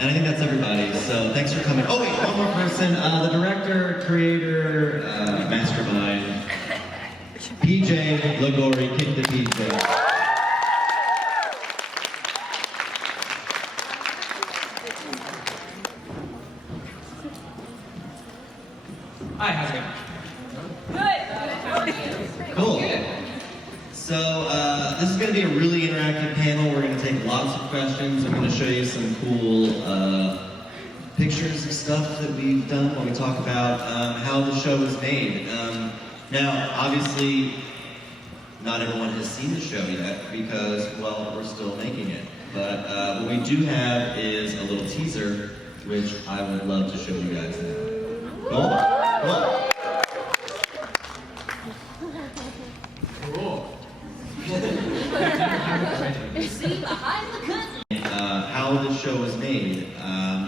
And I think that's everybody, so thanks for coming. Oh wait, one more person, the director, creator, mastermind, PJ Lagori, Kick the PJ. Hi, how's it going? Good. Cool. So this is going to be a really interactive panel. We're going to take lots of questions. I'm going to show you some cool pictures and stuff that we've done when we talk about how the show was made. Now, obviously, not everyone has seen the show yet because, well, we're still making it. But what we do have is a little teaser, which I would love to show you guys now. Cool? Cool. How the show was made.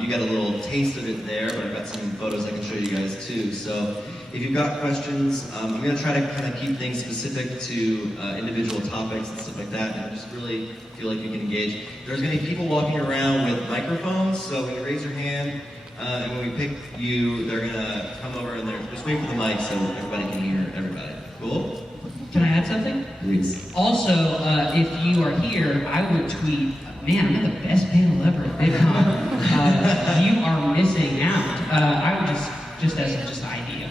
You got a little taste of it there, but I've got some photos I can show you guys too. So if you've got questions, I'm going to try to kind of keep things specific to individual topics and stuff like that, and I just really feel like you can engage. There's going to be people walking around with microphones, so when you raise your hand, and when we pick you, they're going to come over and they're just wait for the mic so everybody can hear everybody. Cool? Can I add something? Please. Also, if you are here, I would tweet, man, I'm at the best panel ever at VidCon. You are missing out. I would just as an idea.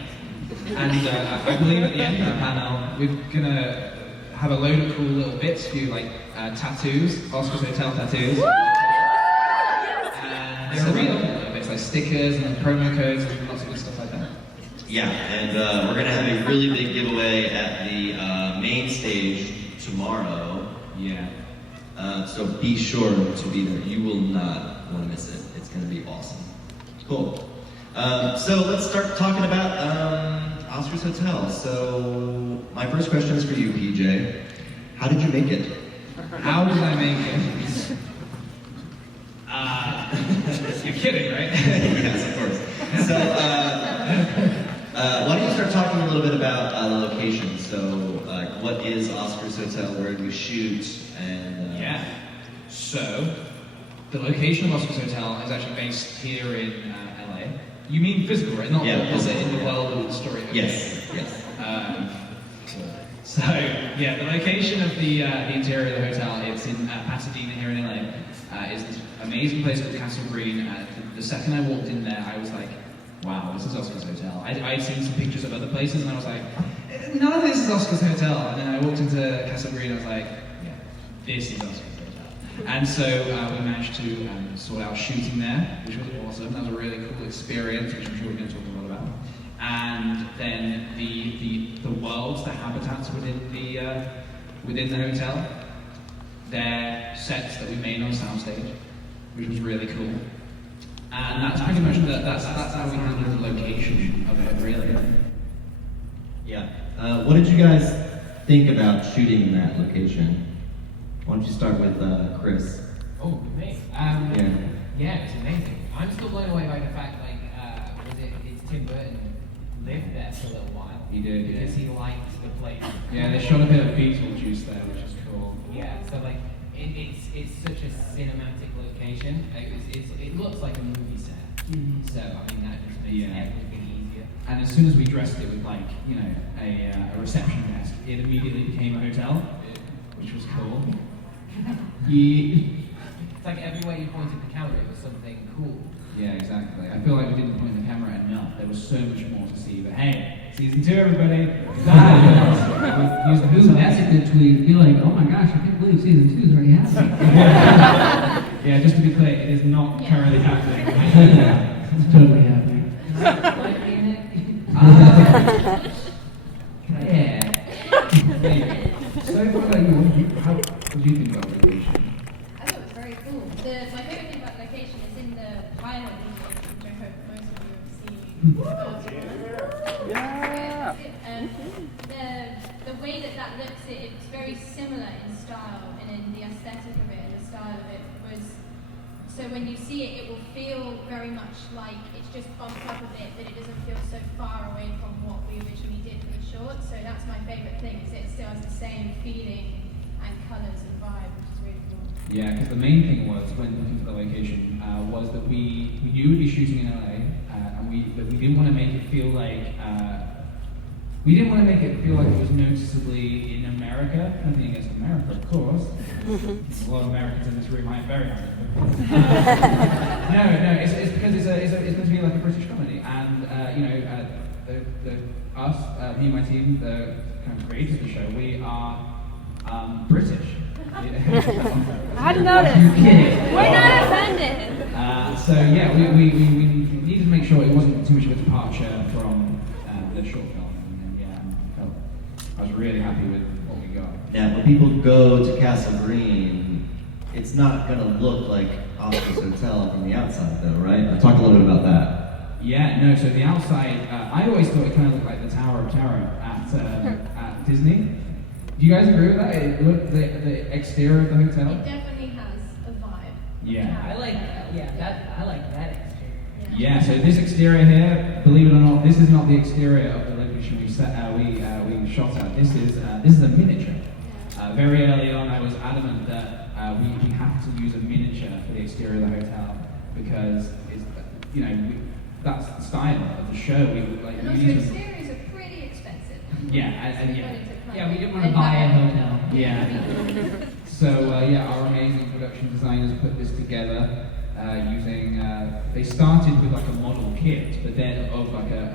And I believe at the end of the panel, we're gonna have a load of cool little bits for you, like tattoos, Oscar's Hotel tattoos. And they're really cool little bits, like stickers and promo codes and lots of good stuff like that. Yeah, and we're going to have a really big giveaway at the main stage tomorrow. Yeah. So be sure to be there. You will not want to miss it. It's going to be awesome. Cool. So let's start talking about Oscar's Hotel. So my first question is for you, PJ. How did you make it? How did I make it? You're kidding, right? Yes, of course. So why don't you start talking a little bit about the location? So what is Oscar's Hotel? Where did we shoot? And yeah. So the location of Oscar's Hotel is actually based here in LA. You mean physical, right? Not was it in the world of the story? Yes. So yeah, the location of the interior of the hotel, it's in Pasadena here in LA. It's this amazing place called Castle Green. The second I walked in there, I was like, wow, this is Oscar's Hotel. I'd seen some pictures of other places and I was like, none of this is Oscar's Hotel. And then I walked into Castle Green and I was like, yeah, this is Oscar's Hotel. And so we managed to sort out shooting there, which was awesome. That was a really cool experience, which I'm sure we're going to talk a lot about. And then the worlds, the habitats within the hotel, they're sets that we made on soundstage, which was really cool. And that's pretty much that's how we handled the location of it, really. Yeah. What did you guys think about shooting in that location? Why don't you start with Chris? Oh, me. Yeah, it's amazing. I'm still blown away by the fact, it's Tim Burton lived there for a little while. He did, yeah. Because he liked the place. Yeah, they shot a bit of Beetlejuice there, which is cool. Yeah, so it's such a cinematic location. It looks like a movie set. Mm-hmm. So I mean that just makes everything easier. And as soon as we dressed it with a reception desk, it immediately became a hotel, which was cool. It's like everywhere you pointed the camera, it was something cool. Yeah, exactly. I feel like we didn't point the camera enough. There was so much more to see. But hey, season 2, everybody. Ooh, that's a good tweet. Be like, oh my gosh, I can't believe season 2 is already happening. Yeah, just to be clear, it is not currently happening. It's totally happening. Yeah. So what about you? What do you think about the location? I thought it was very cool. My favourite thing about the location is in the pilot video, which I hope most of you have seen. Yeah. And the way that looks, it's very similar in style and in the aesthetic of it and the style of it was. So when you see it, it will feel very much like it's just bumped up a bit, but it doesn't feel so far away from what we originally did for the short. So that's my favourite thing, is it still has the same feeling and colours and vibe, which is really cool. Yeah, because the main thing was when looking for the location was that we knew we'd be shooting in LA, and we didn't want to make it feel like it was noticeably in America. Nothing against America, of course. There's a lot of Americans in this room. I am very American. No, it's because it's going to be like a British comedy, and me and my team, the kind of creators of the show, we are British. I hadn't noticed. We're not offended. So yeah, we needed to make sure it wasn't too much of a departure from the short film, and I was really happy with what we got. Now, when people go to Castle Green, it's not going to look like Oscar's Hotel from the outside, though, right? Talk a little bit about that. Yeah, no. So the outside, I always thought it kind of looked like the Tower of Terror at Disney. Do you guys agree with that? It looked the exterior of the hotel. It definitely has a vibe. Yeah. I like that exterior. Yeah. So this exterior here, believe it or not, this is not the exterior of the location we shot at. This is a miniature. Very early on, I was adamant that we have to use a miniature for the exterior of the hotel because it's that's the style of the show. And also exteriors are pretty expensive. Yeah, we didn't want to buy a hotel. Yeah. So our amazing production designers put this together using. They started with like a model kit, but then of like a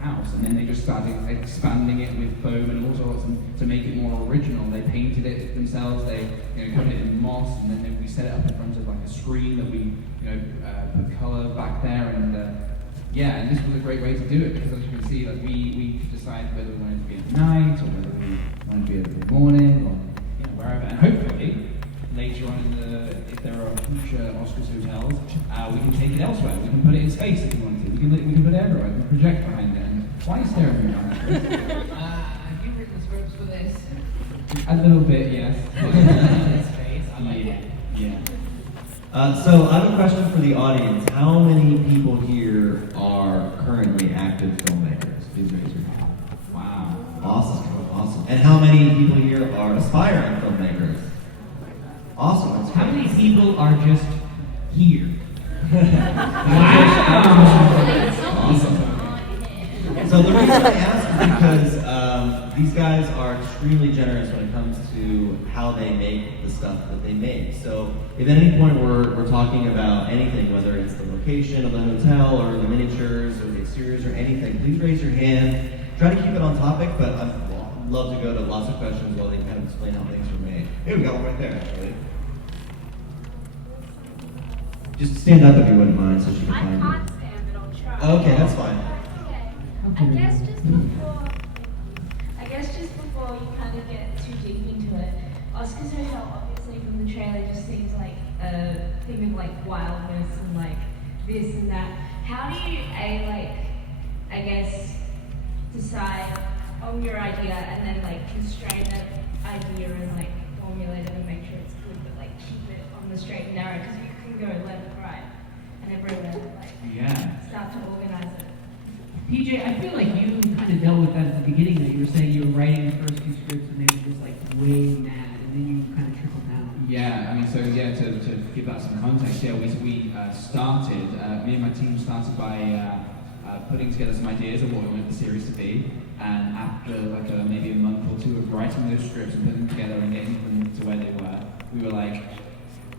house, and then they just started expanding it with foam and all sorts, and to make it more original, they painted it themselves. They covered it in moss, and then we set it up in front of like a screen that we put color back there, and and this was a great way to do it because as you can see, like we could decide whether we wanted to be at night or whether we wanted to be at the morning or wherever, and hopefully later on if there are future Oscars hotels, we can take it elsewhere. We can put it in space if we want to. We can put it everywhere. We can project behind it. And why are you staring at me now? Have you written scripts for this? A little bit, yes. Space. I like it. Yeah. So I have a question for the audience. How many people here are currently active filmmakers? Please raise your hand. Wow. Awesome. And how many people here are aspiring filmmakers? Awesome. That's How great. many people are just here? So the reason I ask is because these guys are extremely generous when it comes to how they make the stuff that they make. So if at any point we're talking about anything, whether it's the location of the hotel or the miniatures or the exteriors or anything, please raise your hand. Try to keep it on topic, but I'd love to go to lots of questions while they kind of explain how things were made. Hey, we got one right there, actually. Just stand up if you wouldn't mind so she can I find can't you. stand, but I'll try. Okay, that's fine. Okay. I guess just before you kind of get too deep into it, Oscar's Hotel, obviously from the trailer, just seems like a thing of like wildness and like this and that. How do you I guess decide on your idea and then like constrain that idea and like formulate it and make sure it's good, but like keep it on the straight and narrow because you can go left, right, and everywhere. Start to organize it. PJ, I feel like you kind of dealt with that at the beginning. That you were saying you were writing the first few scripts and they were just like way mad, and then you kind of trickled down. Yeah, I mean, so yeah, to give that some context, we started, me and my team started by putting together some ideas of what we wanted the series to be, and after like maybe a month or two of writing those scripts and putting them together and getting them to where they were, we were like,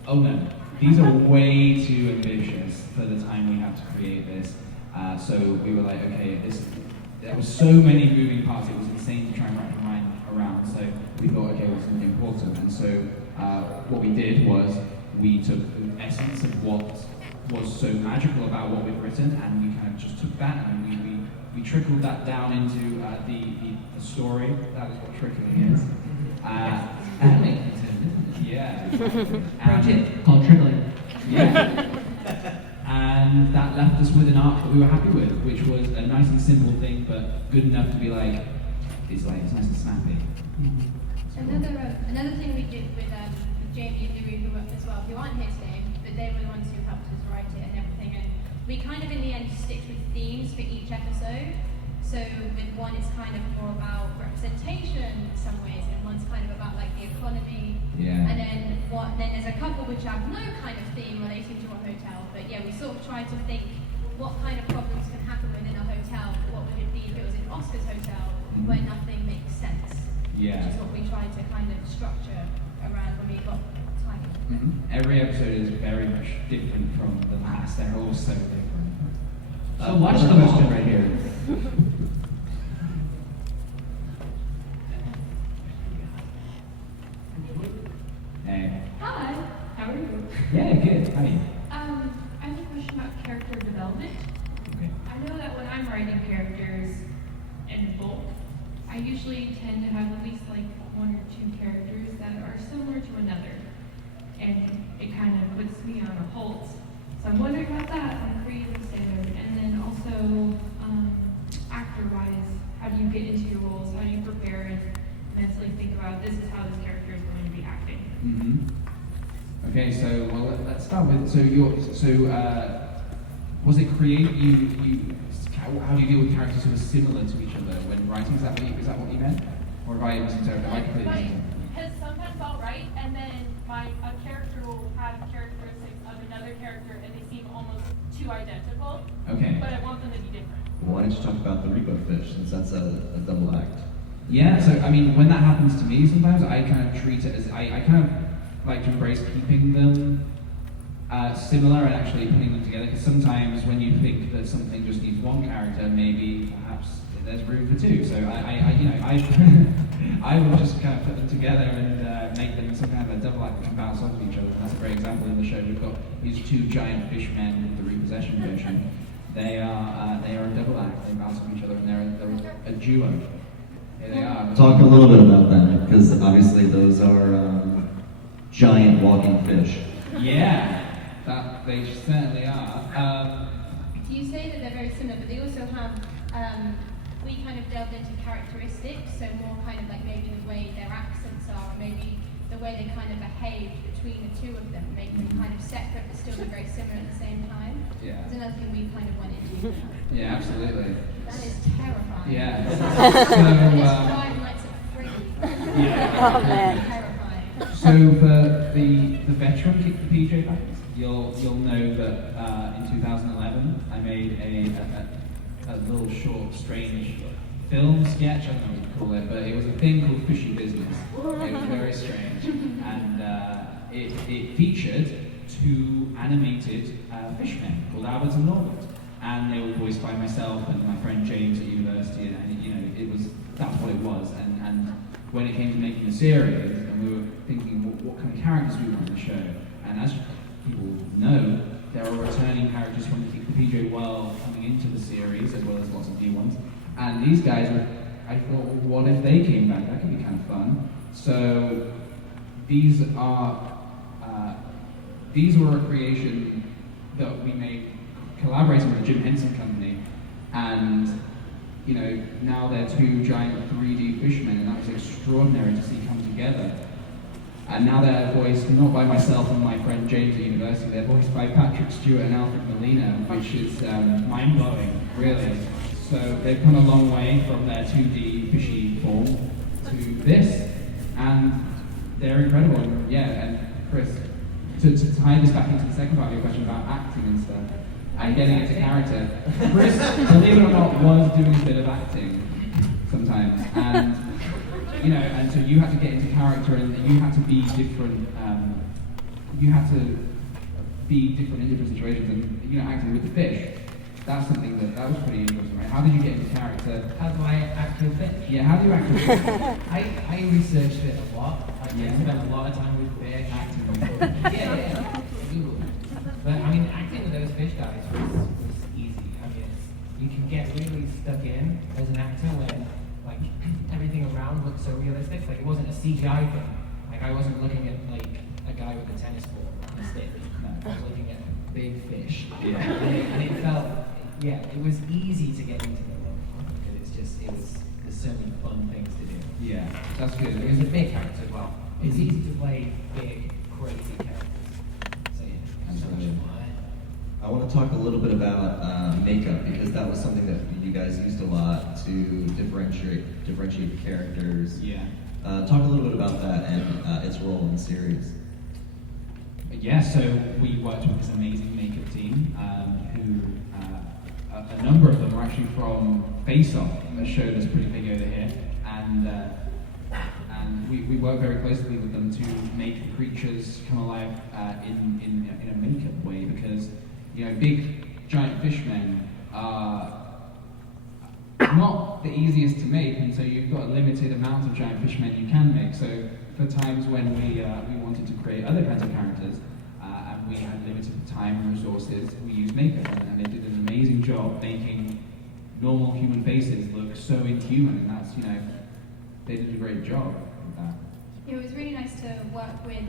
oh no, these are way too ambitious for the time we have to create this. So we were like, okay, there were so many moving parts, it was insane to try and wrap your mind around. So we thought, okay, what's going to be important? And so what we did was we took the essence of what was so magical about what we'd written, and we kind of just took that and we trickled that down into the story. That is what trickling is. Yeah. Pro tip called trickling. Yeah. And that left us with an arc that we were happy with, which was a nice and simple thing, but good enough to be like, it's nice and snappy. Another thing we did with Jamie and Louis who worked as well, who aren't here today, but they were the ones who helped us write it and everything, and we kind of in the end stick with themes for each episode. So with one, it's kind of more about representation in some ways, and one's kind of about like the economy. Yeah. And then there's a couple which have no kind of theme relating to a hotel. But yeah, we sort of tried to think what kind of problems can happen within a hotel. What would it be if it was an Oscar's hotel where nothing makes sense? Yeah. Which is what we tried to kind of structure around when we got time. Every episode is very much different from the last. They're all so different. So watch Another them all. question right here. Hey. Hi, how are you? Yeah, good. Hi. I have a question about character development. Okay. I know that when I'm writing characters in bulk, I usually tend to have at least like one or two characters that are similar to another. And it kind of puts me on a halt. So I'm wondering about that on creative standard. And then also, actor-wise, how do you get into your roles? How do you prepare and mentally think about this is how this character is going to be acting? Okay, so well, let's start with was it create you? How do you deal with characters who are similar to each other when writing? Is that what you meant, or have I misinterpreted? Right, because sometimes I'll write and then a character will have characteristics of another character and they seem almost too identical. Okay. But I want them to be different. Why don't you talk about the repo fish, since that's a double act? Yeah, so I mean, when that happens to me, sometimes I kind of treat it as I kind of like to embrace keeping them similar and actually putting them together. Because sometimes when you think that something just needs one character, maybe perhaps there's room for two. So I will just kind of put them together and make them some kind of a double act that can bounce off of each other. And that's a great example in the show. We've got these two giant fish men with the repossession version. They are a double act. They bounce off each other, and they're a duo. Here they are. Talk a little bit about that, because obviously those are giant walking fish. Yeah, that they certainly are. You say that they're very similar, but they also have, we kind of delved into characteristics, so more kind of like maybe the way their accents are, or maybe the way they kind of behave between the two of them, making them kind of separate but still be very similar at the same time. Yeah. There's another thing we kind of went into. Yeah, absolutely. That is terrifying. Yeah. It's So, five nights at free. yeah. Oh man. Terrifying. So for the veteran KickthePJ, you'll know that in 2011 I made a little short, strange film sketch. I don't know what you call it, but it was a thing called Fishy Business. It was very strange, and it featured two animated fishmen called Albert and Norbert, and they were voiced by myself and my friend James at university, and you know that's what it was. And when it came to making the series, and we were thinking what kind of characters we want in the show, and as people know, there are returning characters from the KickthePJ world coming into the series, as well as lots of new ones. And these guys I thought, well, what if they came back? That could be kind of fun. So these were a creation that we made collaborating with the Jim Henson Company, and you know, now they're two giant 3D fishmen, and that was extraordinary to see come together. And now they're voiced not by myself and my friend James at university, they're voiced by Patrick Stewart and Alfred Molina, which is mind-blowing, really. So they've come a long way from their 2D fishy form to this, and they're incredible. And yeah, and Chris, to tie this back into the second part of your question about acting and stuff, and getting into character, Chris, believe it or not, was doing a bit of acting sometimes, and you know, and so you had to get into character, and you had to be different. You had to be different in different situations, and you know, acting with the fish. That's something that was pretty interesting, right? How did you get into character? How do I act with fish? Yeah, how do you act with fish? I researched it a lot. I spent a lot of time with fish. Acting with fish. Yeah. Google. But I mean, acting with those fish guys was easy. I mean, you can get really stuck in as an actor when like everything around looked so realistic. Like it wasn't a CGI thing. Like I wasn't looking at like a guy with a tennis ball on a stick. No, I was looking at big fish. Yeah. And it felt, yeah, it was easy to get into the role because there's so many fun things to do. Yeah, that's good. It was a big character as well. It's easy to play big, crazy characters. So yeah, so much Absolutely. fun. I want to want to talk a little bit about makeup, because that was something that you guys used a lot to differentiate characters. Yeah. Talk a little bit about that and its role in the series. Yeah, so we worked with this amazing makeup team who, a number of them are actually from Face Off, that showed us pretty big over here, and we work very closely with them to make the creatures come alive in a makeup way, because big giant fishmen are not the easiest to make, and so you've got a limited amount of giant fishmen you can make. So for times when we wanted to create other kinds of characters and we had limited time and resources, we used makeup, and they did an amazing job making normal human faces look so inhuman, and that's they did a great job with that. It was really nice to work with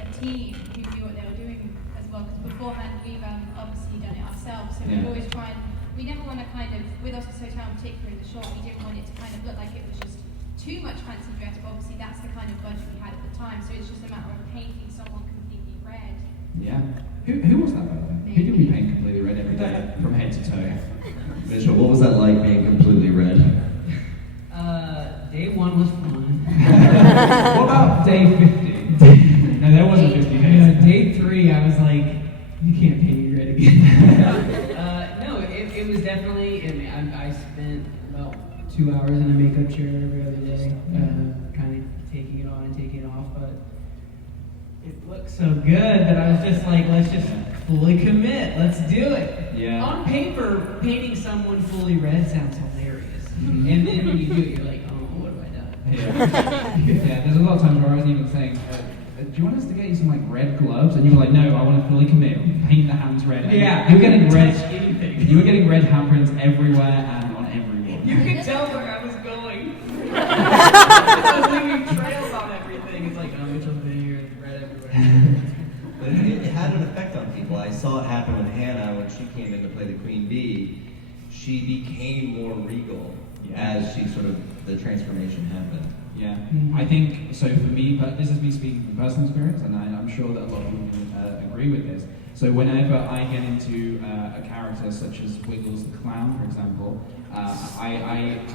a team who knew what they were doing as well, because beforehand we've obviously done it ourselves, so we always try and, we never want to kind of, with Oscar's Hotel in particular in the short, we didn't want it to kind of look like it was just too much fancy dress, but obviously that's the kind of budget we had at the time, so it's just a matter of painting someone completely red. Yeah. Who was that, by the way? Who did we paint completely red every day, from head to toe? Mitchell, what was that like being completely red? Day 1 was fun. What about day 50? No, there wasn't 50 days. Day 3, I was like, you can't paint me red again. No, it was definitely, I spent about 2 hours in a makeup chair every other day, kind of taking it on and taking it off, but it looked so good that I was just like, let's just fully commit, let's do it. Yeah. On paper, painting someone fully red sounds hilarious. And then when you do it, you're like, oh, what have I done? Yeah, there's a lot of times where I was even saying, do you want us to get you some red gloves? And you were like, no, I want to fully commit, paint the hands red. And Yeah, you were getting red. anything. You were getting red handprints everywhere and on everyone. You could tell where I was going. I was leaving trails on everything. It's like, oh, Mitchell's been here, it's red everywhere. But it had an effect on people. I saw it happen with Hannah when she came in to play the Queen Bee. She became more regal as she the transformation happened. Yeah, I think, so for me, but this is me speaking from personal experience, and I'm sure that a lot of people can agree with this. So whenever I get into a character such as Wiggles the Clown, for example,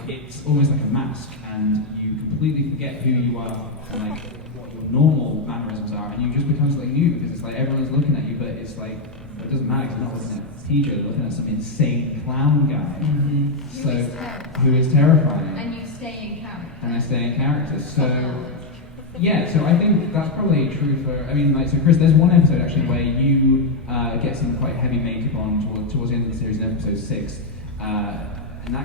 it's almost like a mask, and you completely forget who you are and what your normal mannerisms are, and you just become something new, because it's like everyone's looking at you, but it's like, it doesn't matter, because you're not looking at TJ, you're looking at some insane clown guy, so who is terrifying. And you stay in character. And I stay in character. So, yeah, so I think that's probably true for, so Chris, there's one episode actually where you get some quite heavy makeup on towards the end of the series in episode 6. And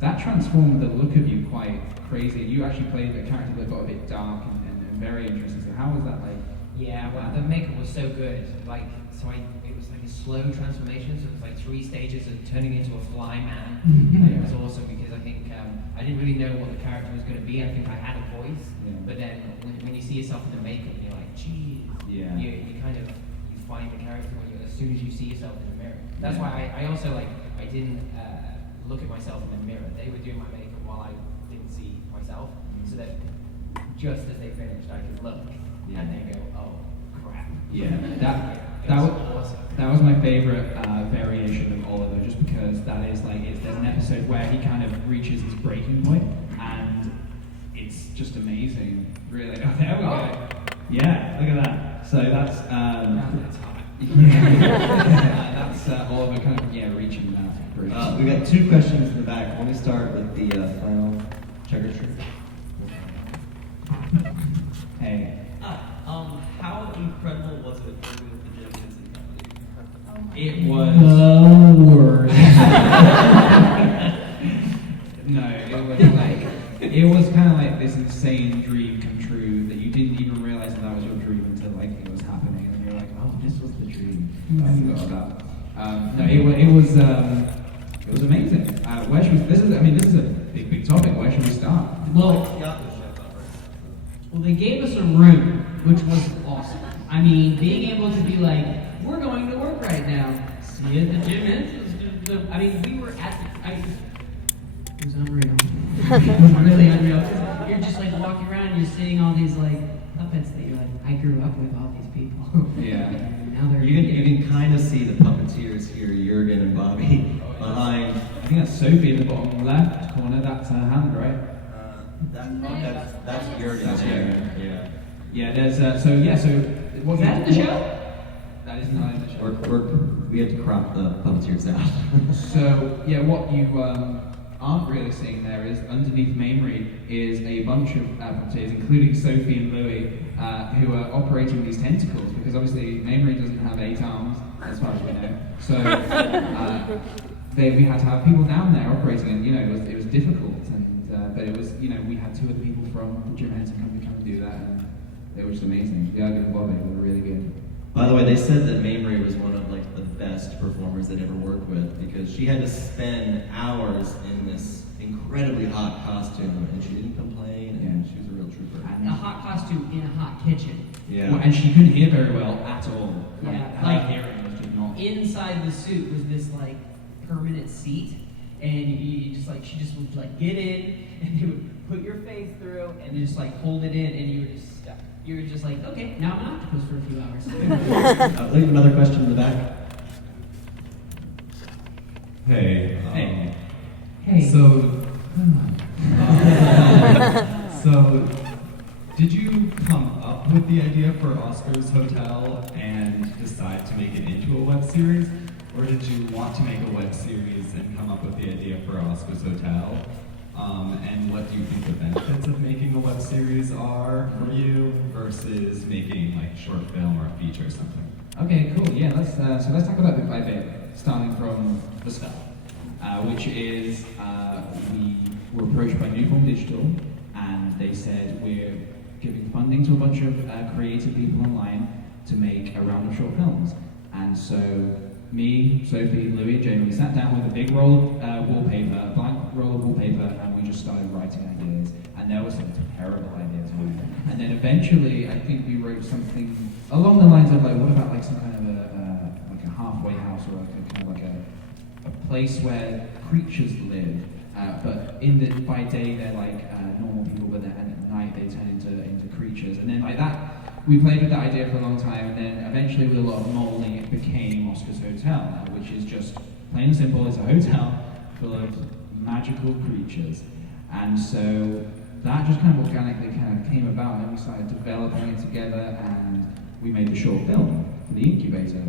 that transformed the look of you quite crazy. You actually played a character that got a bit dark and very interesting. So how was that like? Yeah, well, the makeup was so good. It was like a slow transformation. So it was like 3 stages of turning into a fly man. And it was awesome because I think I didn't really know what the character was going to be. I think I had a voice, but then when you see yourself in the makeup, you're like, geez. Yeah. You kind of find the character as soon as you see yourself in the mirror. That's why I also I didn't look at myself in the mirror. They were doing my makeup while I didn't see myself, so that just as they finished, I could look and then go, oh crap. Yeah, that was my favorite variation of Oliver, just because that is there's an episode where he kind of reaches his breaking point, and it's just amazing. Really, oh, there we go. Yeah, look at that. So that's that's Oliver kind of reaching that. We got 2 questions in the back. Let me start with the final checker shirt. Hey. How incredible was it working with the Jim Henson Company? It was the worst. No, it was kind of like this insane dream come true that you didn't even realize that was your dream until it was happening, and you're like, oh, this was the dream. I forgot about. No, it was amazing. Where should we? This is a big topic. Where should we start? Well, they gave us a room, which was awesome. Being able to be like, we're going to work right now. See you at the gym. We were at the. It was unreal. It was really unreal. You're just walking around, and you're seeing all these puppets that you're like, I grew up with all these people. Yeah. now they're You can kind of see the puppeteers here, Jurgen and Bobby, behind. I think that's Sophie in the bottom left corner. That's her hand, right? That's Jurgen's hair. Yeah. Yeah. There's so Was that in the show? That is not in the show. We had to crop the puppeteers out. So yeah, what you aren't really seeing there is underneath Mainry is a bunch of puppeteers, including Sophie and Louis, who are operating these tentacles because obviously Mainry doesn't have 8 arms, as far as we know. So we had to have people down there operating, and it was difficult. And but it was we had 2 of the people from the Jim Henson Company come and do that, and they were just amazing. Jurgen and Bobby were really good. By the way, they said that Mamrie was one of the best performers they'd ever worked with because she had to spend hours in this incredibly hot costume and she didn't complain and she was a real trooper. A hot costume in a hot kitchen. Yeah. Well, and she couldn't hear very well at all. Yeah, Her hearing was just not. Inside the suit was this permanent seat, and she just would get in, and they would put your face through, and just hold it in, and you were just stuck. You were just like, okay, now I'm an octopus for a few hours. Leave another question in the back. Hey. Hey. So, did you come up with the idea for Oscar's Hotel and decide to make it into a web series? Or did you want to make a web series and come up with the idea for Oscar's Hotel? And what do you think the benefits of making a web series are for you versus making short film or a feature or something? Okay, cool. Yeah, let's talk about bit by bit, starting from the start, which is we were approached by Newform Digital, and they said we're giving funding to a bunch of creative people online to make a round of short films, and so me, Sophie, Louis, and Jamie sat down with a big roll of wallpaper, a blank roll of wallpaper, and we just started writing ideas. And there were some terrible ideas on it. And then eventually, I think we wrote something along the lines of what about some kind of a halfway house or a place where creatures live, but by day they're normal people, but then at night they turn into creatures. And then that. We played with that idea for a long time, and then eventually with a lot of molding, it became Oscar's Hotel, which is just plain and simple, it's a hotel full of magical creatures. And so that just kind of organically came about, and then we started developing it together, and we made the short film for the incubator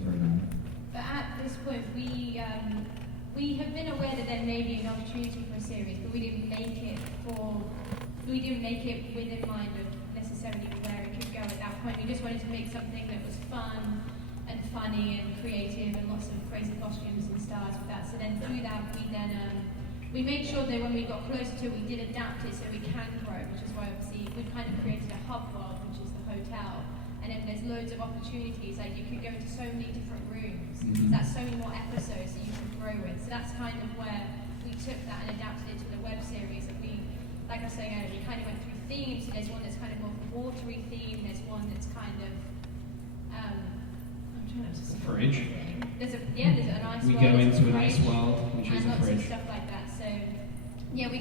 program. But at this point, we have been aware that there may be an opportunity for a series, but we didn't make it with in mind of necessarily where it could go at that point. We just wanted to make something that was fun and funny and creative and lots of crazy costumes and stars with that. So then through that, we made sure that when we got closer to it, we did adapt it so we can grow, which is why obviously we've kind of created a hub world, which is the hotel. And then there's loads of opportunities, you could go into so many different rooms. Mm-hmm. That's so many more episodes that you can grow with. So that's kind of where we took that and adapted it to the web series. And we, like I was saying earlier, we kind of went through themes. So there's one that's kind of more of a watery theme. There's one that's kind of, I'm trying to just... Fridge. There's an ice We world. go into an fridge, ice world, which is and a lots fridge. of stuff like that. So yeah, we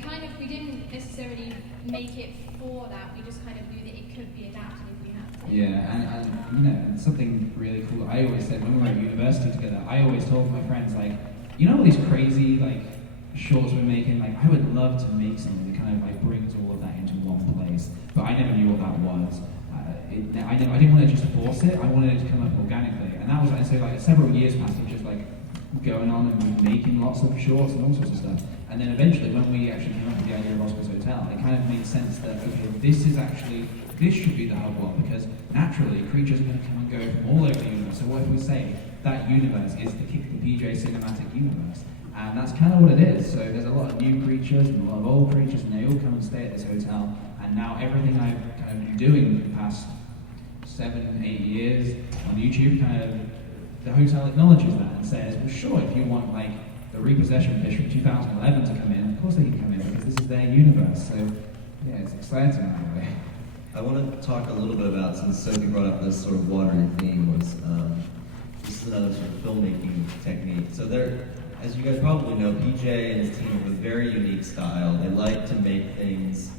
didn't necessarily make it for that. We just kind of knew that it could be adapted if we had to. Yeah, and something really cool. I always said when we were at university together, I always told my friends all these crazy shorts we're making. I would love to make something that kind of brings all of that into one place. But I never knew what that was. I didn't want to just force it. I wanted it to come up organically, and that was several years passed of just going on and making lots of shorts and all sorts of stuff. And then eventually, when we actually came up with the idea of Oscar's Hotel, it kind of made sense that this should be the hub world, because naturally creatures are going to come and go from all over the universe. So what if we say that universe is the KickthePJ cinematic universe? And that's kind of what it is. So there's a lot of new creatures and a lot of old creatures, and they all come and stay at this hotel. And now everything I've kind of been doing for the past 7-8 years on YouTube, the hotel acknowledges that and says, well, sure, if you want the repossession fish from 2011 to come in, of course they can come in, because this is their universe. So yeah, it's exciting that way. I want to talk a little bit about, since Sophie brought up this sort of watery theme, this is another sort of filmmaking technique. So as you guys probably know, PJ and his team have a very unique style. They like to make things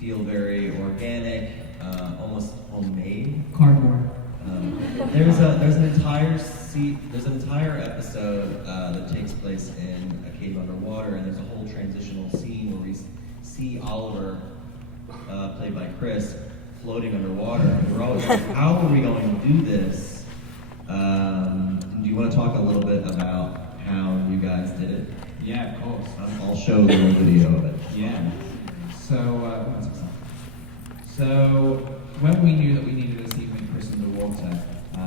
feel very organic, almost homemade. Cardboard. There's an entire episode that takes place in a cave underwater, and there's a whole transitional scene where we see Oliver, played by Chris, floating underwater. And we're always like, how are we going to do this? Do you want to talk a little bit about how you guys did it? Yeah, of course. I'll show the little video of it. Yeah. So when we knew that we needed a scene with Chris underwater,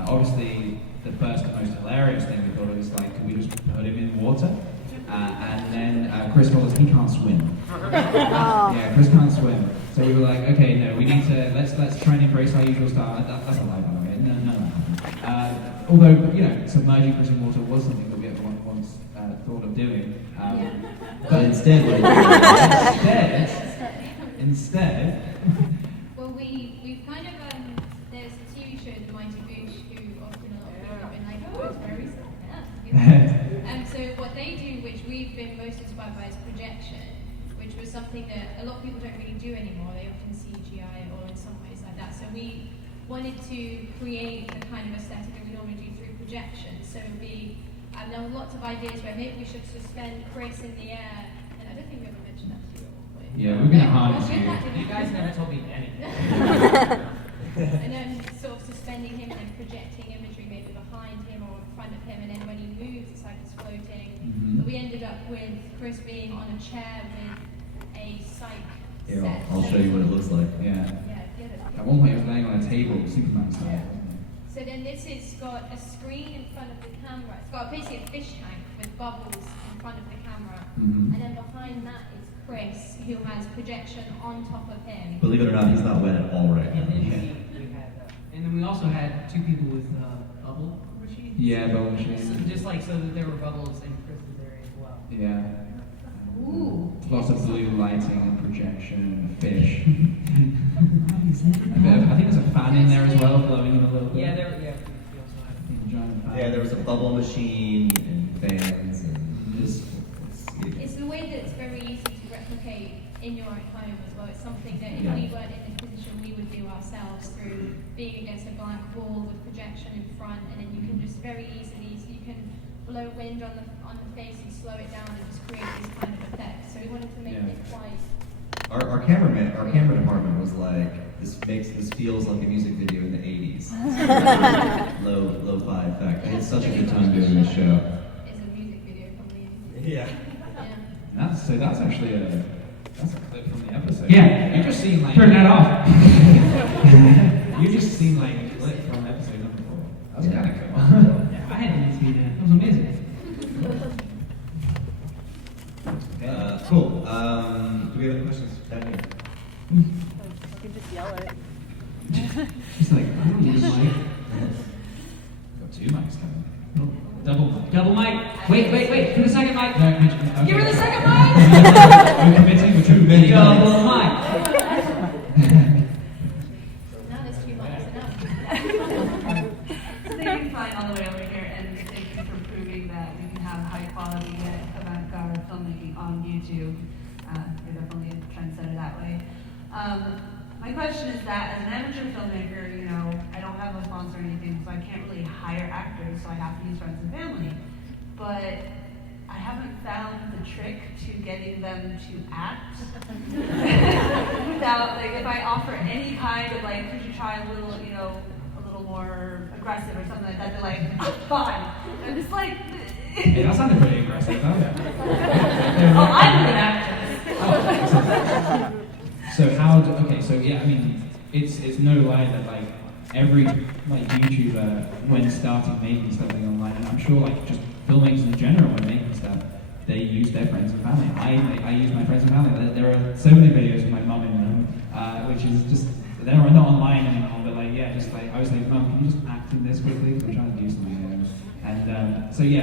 obviously the first and most hilarious thing we thought was like, could we just put him in water? And then Chris told us he can't swim. Yeah, Chris can't swim. So we were like, okay, no, we need to let's try and embrace our usual style. That's a lie, by the way. No, that happened. Although submerging Chris in water was something that we had once thought of doing. But instead, Well, we've kind of there's a TV show, The Mighty Boosh, who often a lot of people have been like, oh, it's very sad. So what they do, which we've been most inspired by, is projection, which was something that a lot of people don't really do anymore. They often CGI or in some ways like that. So we wanted to create the kind of aesthetic that we normally do through projection. So it would be, there were lots of ideas where maybe we should suspend Chris in the air, and I don't think we ever mentioned that to you at one point. Yeah, we're gonna harness you. You guys never told me anything. And then sort of suspending him and then projecting imagery maybe behind him or in front of him, and then when he moves, it's like he's floating. Mm-hmm. But we ended up with Chris being on a chair with a psych Here, set. I'll show you what it looks like. Yeah. Yeah, At one point, he was laying on a table, Superman style. yeah. So then this has got a screen in front of the camera. It's got basically a fish tank with bubbles in front of the camera. Mhm. And then behind that is Chris, who has projection on top of him. Believe it or not, he's not wet at all right And now. then we also had two people with bubble machines. Yeah, bubble machines. So just like so that there were bubbles in Chris's area as well. Yeah. Ooh. Lots of blue lighting and projection, a fish. I think there's a fan in there as well, blowing in a little bit. Yeah, we also had. A giant fan. Yeah, there was a bubble machine and fans and just. It's the way that it's very easy to replicate in your own home as well. It's something that if Yeah. we weren't in this position, we would do ourselves through being against a blank wall with projection in front, and then you can just very easily, so you can blow wind on the face and slow it down and just create these kind of effects. So we wanted to make Yeah. it quite. Our camera department was like, this feels like a music video in the 80s. Lo-fi effect. I had such a good time doing this show. Is a music video probably. Yeah. Yeah. That's actually a clip from the episode. Yeah. You just seen like Turn that off. You just seen like a clip from episode number 4. That was kind of cool. I had to see that. That was amazing. Cool. Do we have any questions down here? You can just yell it. She's like, I don't need a mic. Got 2 mics coming. Oh, double mic. Wait. For the second mic. No, okay. Give her the second mic! We're committing with too many Double mics. mic. Now there's 2 mics enough. So thank you for flying all the way over here, and thank you for proving that we can have high quality yet avant-garde filmmaking on YouTube. You're definitely a trendsetter that way. My question is that as an amateur filmmaker, I don't have a sponsor or anything, so I can't really hire actors, so I have to use friends and family. But I haven't found the trick to getting them to act without, like, if I offer any kind of, like, could you try a little, a little more aggressive or something like that, they're like, oh, fine. I'm just like, Hey, that sounded pretty aggressive, though. oh, I'm an actress. It's no lie that like every YouTuber when starting making something online, and I'm sure like just filmmakers in general when making stuff, they use their friends and family. I use my friends and family. There are so many videos with my mum in them, which is just they're not online anymore. But like I was like, Mum, can you just act in this quickly? Because I'm trying to do something. So you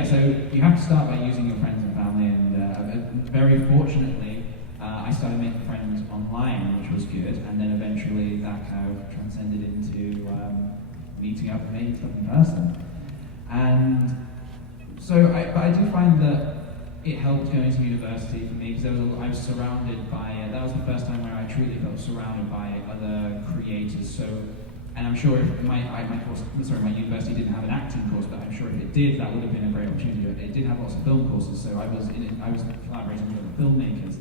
have to start by using your friends and family, and very fortunately, I started making friends online, which was good, and then eventually that kind of transcended into meeting up and making stuff in person. And so, I do find that it helped going to university for me, because I was surrounded by, that was the first time where I truly felt surrounded by other creators, so And I'm sure if my university didn't have an acting course, but I'm sure if it did, that would have been a great opportunity. It did have lots of film courses, so I was collaborating with other filmmakers.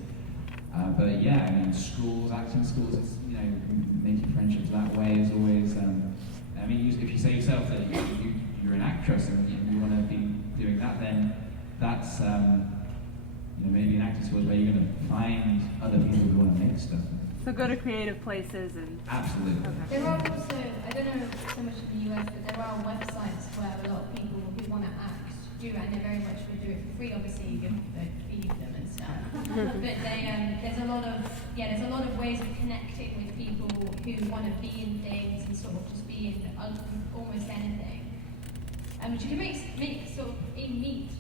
But yeah, I mean, acting schools, it's, you know, making friendships that way is always. I mean, if you say yourself that you're an actress and you want to be doing that, then that's you know, maybe an acting school is where you're going to find other people who want to make stuff. So go to creative places and... Absolutely. Okay. There are also, I don't know so much in the US, but there are websites where a lot of people who want to act do, and they very much will do it for free. Obviously, you feed them and stuff. But there's a lot of ways of connecting with people who want to be in things and sort of just be in almost anything. Which you can make sort of meet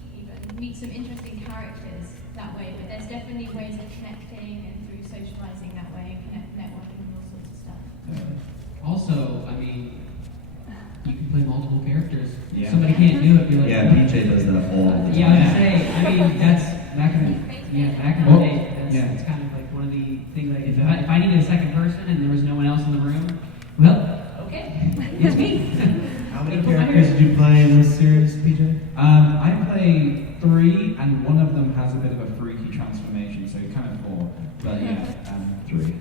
some interesting characters that way. But there's definitely ways of connecting and through socializing that way, and networking and all sorts of stuff. Also, I mean, you can play multiple characters. Yeah. Somebody can't do it. Be like, Yeah, PJ does that all the time. yeah, I was gonna say. I mean, that's back in the day. That's kind of like one of the things. Like, if I needed a second person and there was no one else in the room, well, okay, it's me. How many characters did you play in this series, PJ? I play 3, and one of them has a bit of a freaky transformation, so kind of 4. But yeah, 3.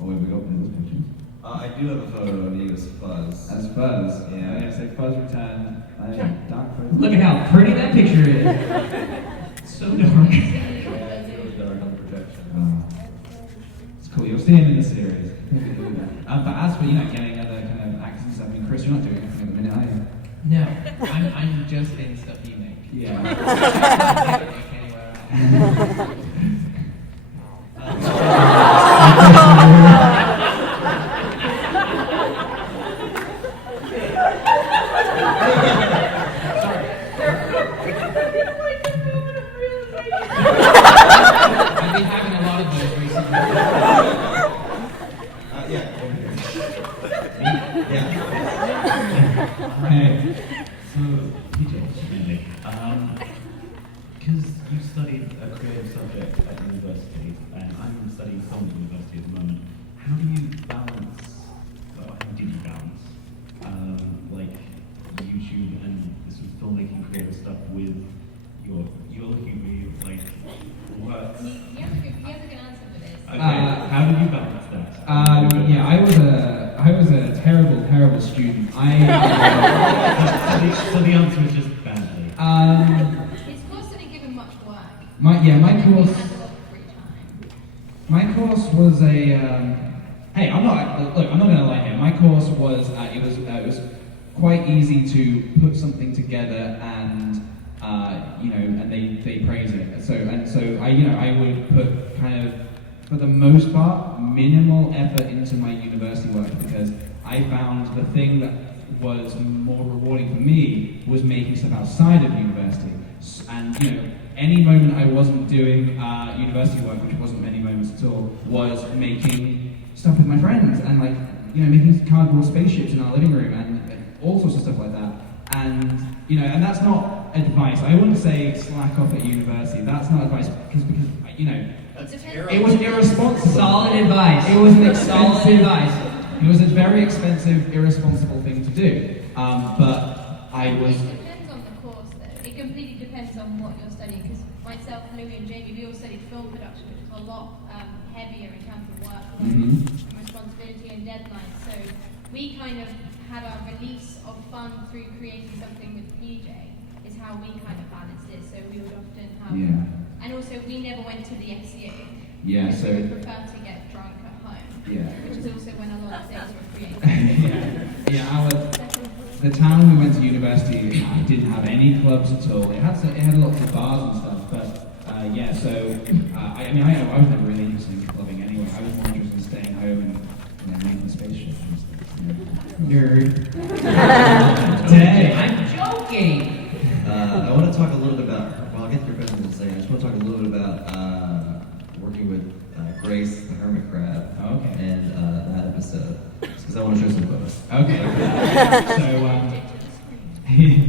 Oh, have we got those pictures? I do have a photo of you as Fuzz. As Fuzz? Yeah. Yeah, so Fuzz returned. Dark Fuzz. Look at how pretty that picture is. So dark. Yeah, it's really dark on the projection. Oh. It's cool. You'll see him in the series. But as for, you know, getting other kind of actors and stuff, I mean, Chris, you're not doing anything at the minute, are you? No, I'm just in stuff you make. Yeah. I've been having a lot of those recently. Right. So, PJ, because you studied a creative subject at university, and I'm studying film at university at the moment, how do you balance, or how did you balance, like YouTube and this sort of filmmaking creative stuff with you're looking at me like, what? He has a good answer for this. Okay, how did you balance that? Yeah, I was a terrible student. So the answer is just badly. His course didn't give him much work. My He had course. a lot of free time. My course was a. Hey, I'm not gonna lie here. My course was it was quite easy to put something together and you know, and they praise it. So I would put kind of, for the most part, minimal effort into my university work, because I found the thing that was more rewarding for me was making stuff outside of university. And you know, any moment I wasn't doing university work, which wasn't many moments at all, was making stuff with my friends and, like, you know, making cardboard spaceships in our living room and all sorts of stuff like that. And you know, and that's not advice. I wouldn't say slack off at university. That's not advice, because you know, it was irresponsible. Solid advice. It was an solid expensive advice. It was a very expensive, irresponsible thing to do. But I was. It depends on the course, though. It completely depends on what you're studying. Because myself, Louis, and Jamie, we all studied film production, which is a lot heavier in terms of work and responsibility and deadlines. So we kind of had our release of fun through creating something with PJ. Is how we kind of balanced it. So we would often have. Yeah. And also, we never went to the FCA. Yeah. Because So. we would prefer to get drunk at home. Yeah. Which is also when a lot of things were created. Yeah. The town we went to university didn't have any clubs at all. It had lots of bars and stuff, but yeah. So I was never really interested in clubbing anyway. I was more interested in staying home and making spaceships and stuff. Nerd. Dang. I'm joking. I want to talk a little bit about, well, I'll get to your questions in a second. I just want to talk a little bit about working with Grace, the hermit crab, and that episode, because I want to show some photos. Okay.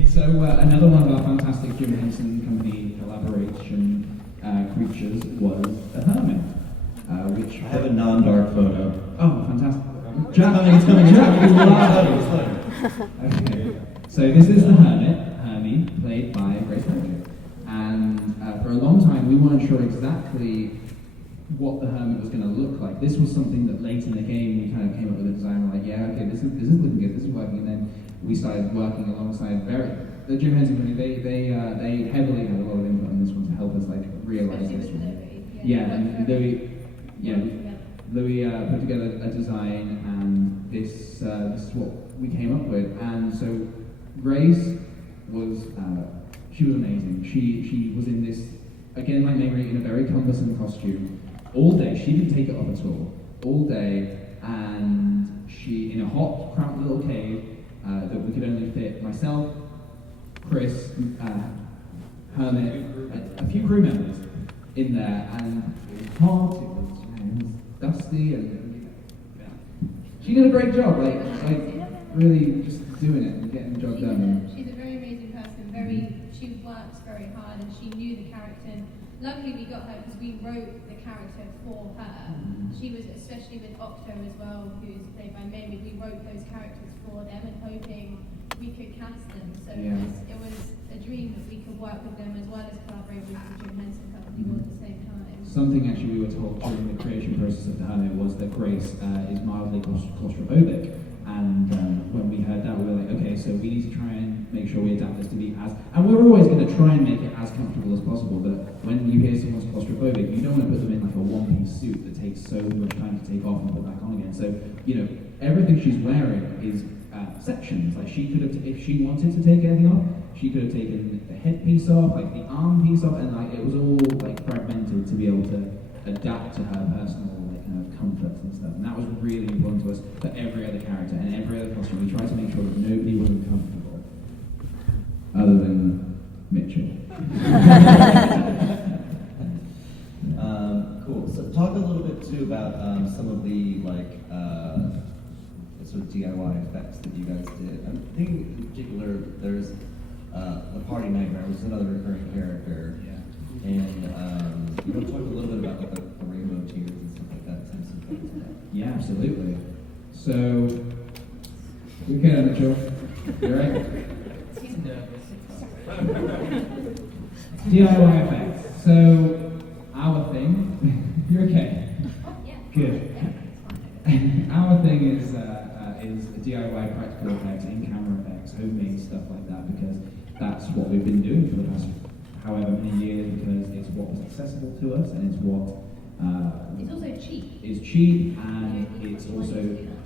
So another one of our fantastic Jim Henson Company collaboration creatures was a hermit, which I have a non-dark photo. Oh, fantastic. Jack, It's coming. Okay. So this is the Hermie, played by Grace Benedict. And for a long time, we weren't sure exactly what the Hermit was going to look like. This was something that late in the game we kind of came up with a design. We're like, yeah, okay, this is looking good, this is working. And then we started working alongside the Jim Henson Company. They heavily had a lot of input on this one to help us like realize this one. Yeah, and Louis put together a design, and this is what we came up with. And so Grace was she was amazing. She was in this, again like Mary, in a very cumbersome costume all day. She didn't take it off at all day, and she in a hot, cramped little cave that we could only fit myself, Chris, Hermit, a few crew members in there, and it was hot, it was dusty, and she did a great job, like really just doing it and getting the job done. She's a very amazing person. She works very hard, and she knew the character. And luckily, we got her because we wrote the character for her. She was, especially with Octo as well, who's played by Mary. We wrote those characters for them, and hoping we could cast them. So it was a dream that we could work with them as well as collaborate with the Jim Henson Company all at the same time. Something actually we were told during the creation process of the Hermit was that Grace is mildly claustrophobic, and when we heard that we were like, okay, so we need to try and make sure we adapt this to be as, and we're always going to try and make it as comfortable as possible, but when you hear someone's claustrophobic, you don't want to put them in like a one-piece suit that takes so much time to take off and put back on again. So, everything she's wearing is sections. Like she could have, if she wanted to take anything off, she could have taken the headpiece off, like the arm piece off, and like it was all like fragmented to be able to adapt to her personal like kind of comforts and stuff. And that was really important to us for every other character and every other costume. We tried to make sure that nobody was uncomfortable, other than Mitchell. Cool. So talk a little bit too about some of the sort of DIY effects that you guys did. I'm thinking in particular, there's the Party Nightmare, which is another recurring character. Yeah. And you want to talk a little bit about like, the rainbow tears and stuff like that. Yeah, absolutely. So, okay, Mitchell. You alright? He's nervous. DIY effects. So, our thing. You're okay. Good. Our thing is DIY practical effects, in-camera effects, homemade stuff like that, because that's what we've been doing for the past however many years, because it's what was accessible to us, and it's what it's also cheap. Is cheap, and it's also,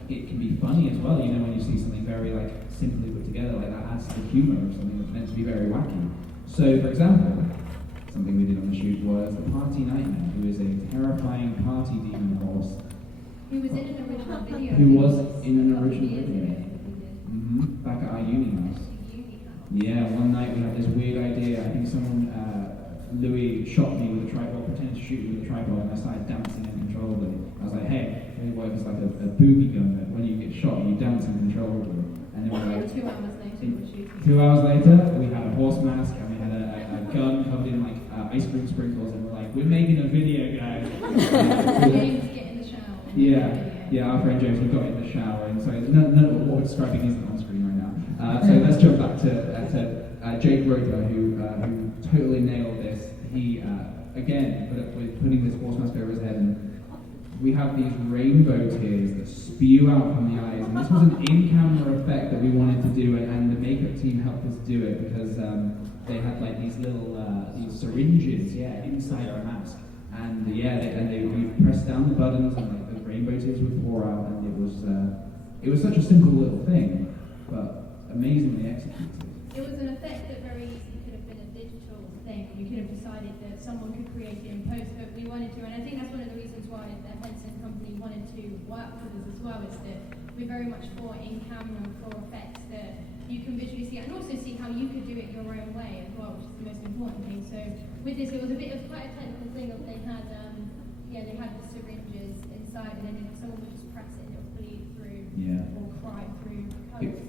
it can be funny as well. You know, when you see something very like simply put together, like that adds to the humor of something that's meant to be very wacky. So, for example, something we did on the shoot was the Party Nightmare, who is a terrifying party demon horse. Who was in an original video. Who was in an original video. Back at our uni house. Yeah, one night we had this weird idea. I think someone, Louis, shot me with a tripod, pretended to shoot me with a tripod, and I started dancing uncontrollably. I was like, hey, it works like a booby gun, that when you get shot, you dance uncontrollably. And then we're like, 2 hours later, we were shooting. 2 hours later, we had a horse mask, and we had a gun covered in like ice cream sprinkles, and we're like, we're making a video, guys. James, get in the shower. Yeah, our friend James, we got in the shower, and so none of what we're describing isn't on screen right now. So let's jump back to Jake Roper, who totally nailed this. He, again, put up with putting this horse mask over his head, and we have these rainbow tears that spew out from the eyes, and this was an in-camera effect that we wanted to do, and the makeup team helped us do it, because they had like these little these syringes, inside our mask. And we pressed down the buttons, and like the rainbow tears would pour out, and it was such a simple little thing, but amazingly executed. It was an effect that very easily could have been a digital thing. We could have decided that someone could create it in post, but we wanted to, and I think that's one of the reasons why the Henson Company wanted to work with us as well, is that we're very much for in-camera, for effects that you can visually see, and also see how you could do it your own way as well, which is the most important thing. So with this, it was a bit of quite a technical thing of they had the syringes inside, and then if someone would just press it, it would bleed through or cry through colours.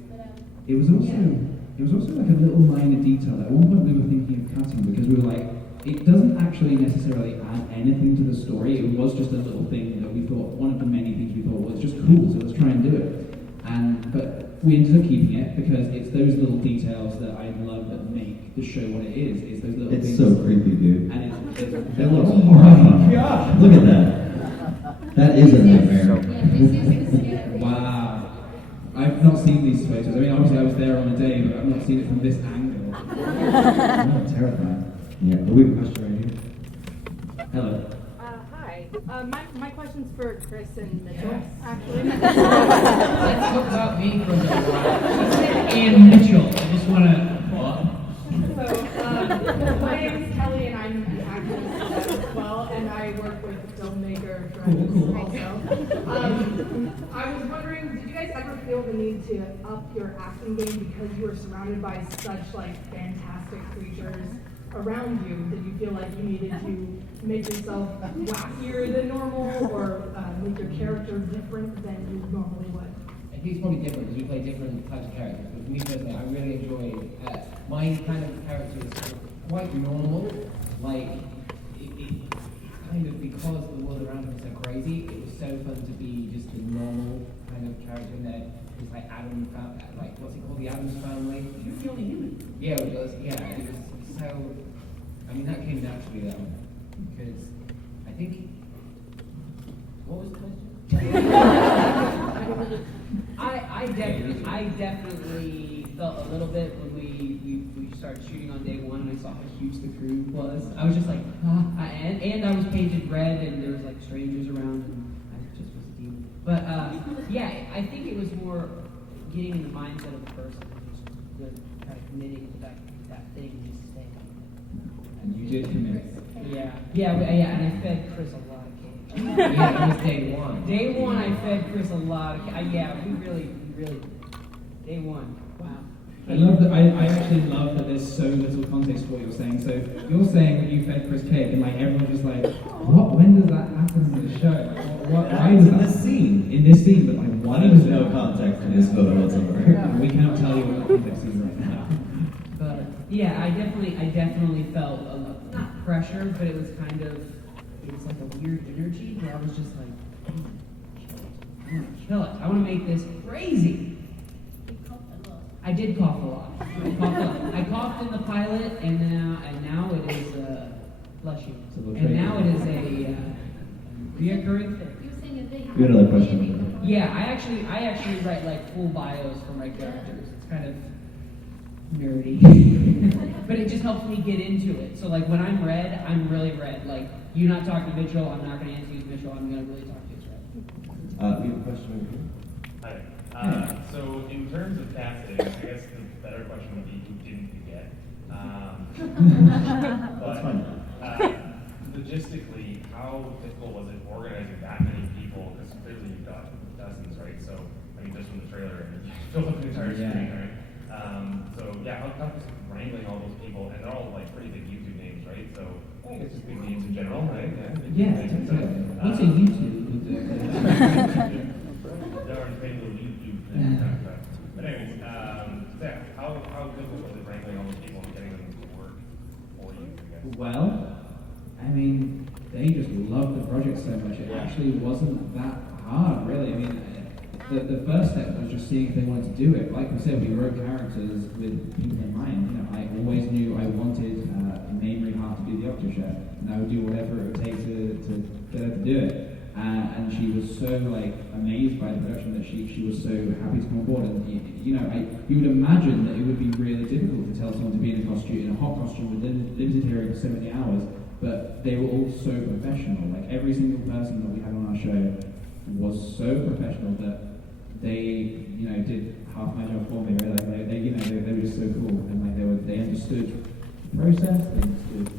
It was also like a little minor detail. At one point we were thinking of cutting, because we were like, it doesn't actually necessarily add anything to the story. It was just a little thing that we thought, one of the many things we thought was just cool, so let's try and do it. But we ended up keeping it because it's those little details that I love that make the show what it is. It's those little things. It's so creepy, dude. And it looks horrifying. gosh, look at that. That is a nightmare. Wow. I've not seen these photos. I mean, obviously I was there on the day, but I've not seen it from this angle. Oh, terrifying. Yeah, but we have a question right here. Hello. Hi. My question's for Chris and Mitchell, actually. Let's talk about me for a little while. And Mitchell, I just want to. So, my name is Kelly, and I'm an actress as well, and I work with filmmaker friends also. I was wondering, did you guys ever feel the need to up your acting game because you were surrounded by such fantastic creatures around you? Did you feel like you needed to make yourself wackier than normal, or make your character different than you normally would? I think it's probably different because we play different types of characters. But for me personally, I really enjoyed my kind of character is quite normal. It kind of, because the world around him is so crazy, it was so fun to be just a normal kind of character in there. It's like Adam, what's it called, the Addams Family? You're the only human. Yeah, it was. Yeah, it was so. I mean, that came naturally though, because I think. What was the question? I definitely felt a little bit when we started shooting on day one and I saw how huge the crew was. I was just like, and I was painted red and there was strangers around and I just was a demon. But yeah, I think it was more getting in the mindset of the person and just kind of committing to that thing and just staying. And you did commit. Yeah, and I fed Chris a lot of cake. Yeah, it was day one. Day one, I fed Chris a lot of cake. Yeah, we really, day one. Wow. I love that. I actually love that there's so little context for what you're saying. So you're saying that you fed Chris cake, and everyone's just like, what? When does that happen in the show? Why is in that? this scene. In this scene, but why There's is no context in this photo whatsoever. We cannot tell you what the context is right now. But yeah, I definitely felt not pressure, but it was kind of, it was like a weird energy where I was just like, I want to kill it. I want to make this crazy. I did cough a lot. I coughed in the pilot, and now it is bless you. And now it is a reoccurring thing. You had another question. Yeah, I actually write full bios for my characters. It's kind of nerdy, but it just helps me get into it. So when I'm red, I'm really red. You not talking to Mitchell, I'm not going to answer you as Mitchell. I'm going to really talk to you as red. We have a question over here. Hi. So in terms of casting, I guess the better question would be who didn't you get? But logistically, how difficult was it organizing that many people? Because clearly you've got dozens, right? So I mean, just from the trailer, you fill up the entire screen, right? So yeah, how tough is wrangling all those people? And they're all pretty big YouTube names, right? So I think it's just big names in general, right? Yeah. What's a YouTube? They're already paying little YouTube things. But anyways, how difficult was it wrangling all those people and getting them to work for you, I guess? Well, I mean, they just loved the project so much. It actually wasn't that hard, really. I mean, the first step was just seeing if they wanted to do it. Like we said, we wrote characters with people in mind. I always knew I wanted Mamrie Hart to be the Octo Chef, and I would do whatever it would take to get her to do it. And she was so amazed by the production that she was so happy to come on board. And you would imagine that it would be really difficult to tell someone to be in a hot costume with limited hearing for so many hours. But they were all so professional. Every single person that we had on our show was so professional that they did half my job for me. Really. They were just so cool, and they understood the process. They understood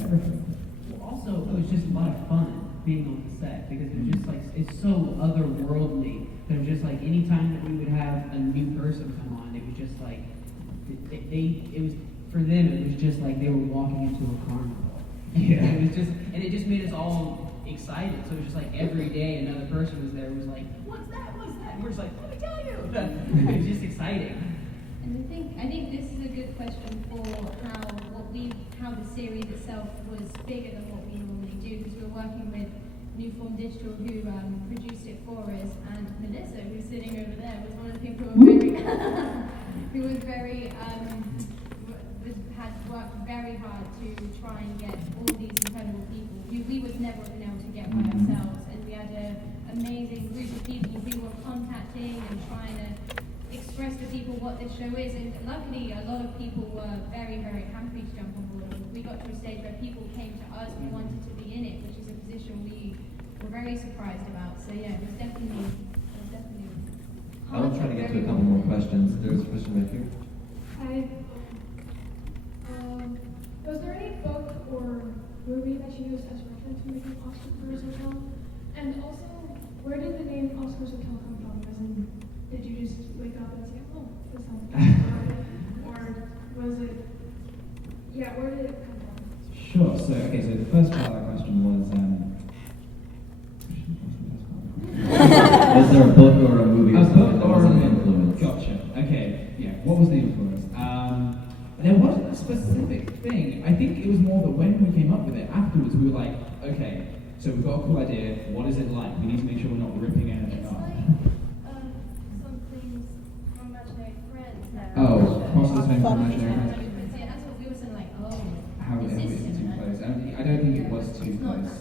everything. Well, also, it was just a lot of fun being on the set because it was just it's so otherworldly. That it was just anytime that we would have a new person come on, it was just it was for them. It was just they were walking into a carnival. Yeah. And it just made us all excited. So it was just every day another person was there. It was what's that? And we're just let me tell you. It was just exciting. And I think this is a good question for what how the series itself was bigger than what we normally do, because we were working with Newform Digital, who produced it for us, and Melissa, who's sitting over there, was one of the people who had worked very hard to try and get all these incredible people who we would never have been able to get by ourselves, and we had an amazing group of people who were contacting and trying to express to people what this show is, and luckily a lot of people were very, very happy to jump on board. We got to a stage where people came to us and wanted to be in it, which is a position we were very surprised about. So yeah, it was definitely I will try to get to a couple more questions. There's a question right here. Was there any book or movie that you used as reference for making Oscar's Hotel? And also, where did the name Oscar's Hotel come from? As in, did you just wake up and say, oh, this sounds good? Or was it, where did it come from? Sure. So the first part of that question was, Was there a book or a movie or something that was an influence? Gotcha. Okay. Yeah. What was the influence? There wasn't a specific thing. I think it was more that when we came up with it, afterwards we were like, okay, so we've got a cool idea. What is it like? We need to make sure we're not ripping anything off. some things from Imaginary Friends. Cross the same from Imaginary Friends. Yeah, that's what we were saying, like, How is it too close? I don't think it was too close.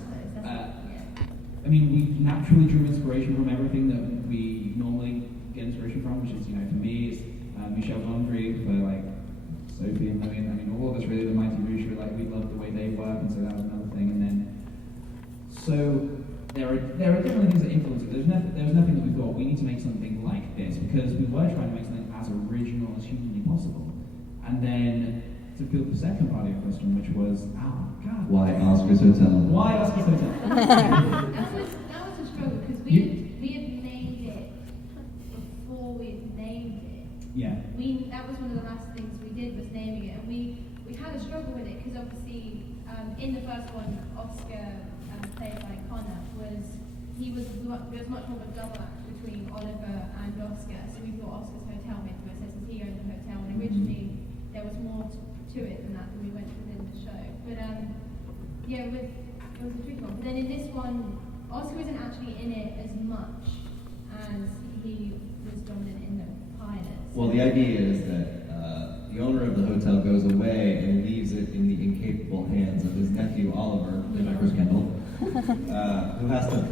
I mean, we naturally drew inspiration from everything that we normally get inspiration from, which is, for me, it's Michel Gondry, for like Sophie and Lillian. I mean, all of us really, the Mighty Boosh, we love the way they work, and so that was another thing. And then, so there are definitely things that influence it. There was nothing that we thought we need to make something like this, because we were trying to make something as original as humanly possible. And then to fill the second part of your question, which was, why Oscar's Hotel? Why Oscar's Hotel? that was a struggle, because we had named it before we had named it. Yeah. That was one of the last things we did, was naming it, and we had a struggle with it, because obviously in the first one, Oscar, played by Connor, there was much more of a double act between Oliver and Oscar, so we thought Oscar's Hotel made the most sense, as he owned the hotel, and originally there was more to it than that when we went within the show. But it was a tricky one. But then in this one, Oscar isn't actually in it as much as he was dominant in the pilot. Well, the idea is that the owner of the hotel goes away and leaves it in the incapable hands of his nephew Oliver, played by Chris Kendall, who has to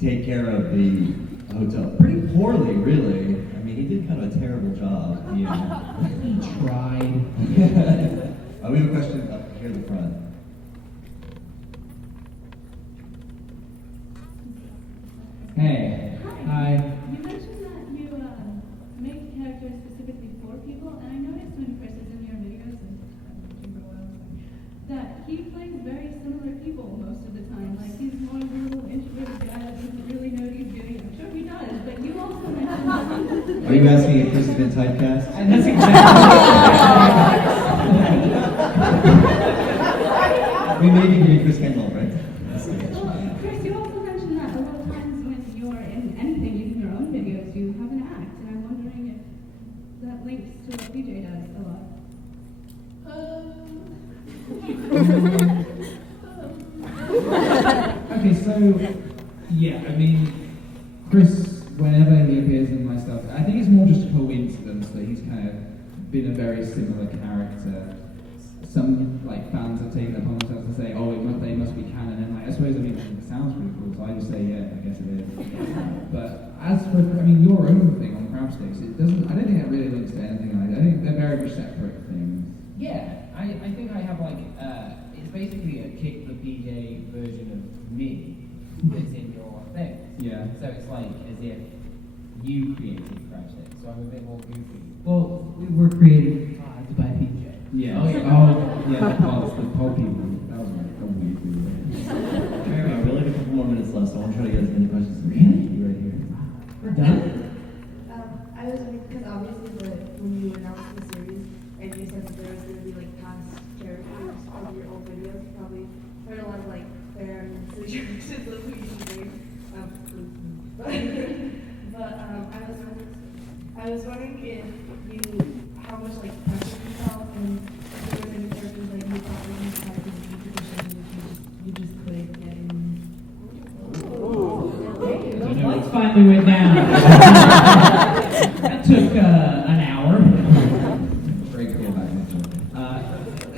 take care of the hotel pretty poorly, really. I mean, he did kind of a terrible job. He tried. We have a question up here in the front. Hey. Hi. You mentioned that you make characters specifically for people, and I noticed when Chris is in your videos, that he plays very similar people most of the time. Like, he's more of a little introverted guy that doesn't really know what he's doing. I'm sure he does, but you also mentioned Are you asking if Chris has been typecast? And that's exactly We may be doing Chris Kendall, right? Chris, you also mentioned that a lot of times when you're in anything, even your own videos, you have an act, and I'm wondering if that links to what PJ does a lot. Okay, so I mean, Chris, whenever he appears in my stuff, I think it's more just a coincidence that he's kind of been a very similar character. Some fans have taken it upon themselves to say, they must be canon, and I suppose it sounds pretty cool, so I just say, yeah, I guess it is. But as for your own thing on Crab Sticks, I don't think that really links to anything like that. I think they're very much separate things. Yeah, I think I have it's basically a KickthePJ version of me that's in your thing. Yeah. So it's like as if you created Crab Sticks, so I'm a bit more goofy. Well, we were created by PJ. Yeah. Oh, yeah. The pole people. That was my weird We only have a couple more minutes left, so I want to try to get as many questions as we can. Right here. We're done? I was wondering, because obviously when you announced the series, and you said that there was going to be past characters of your old videos, you probably heard a lot of fan suggestions of who you should name. But I was wondering if how much pressure you felt, and if there was any characters that you finally went down. That took an hour. Very cool back then.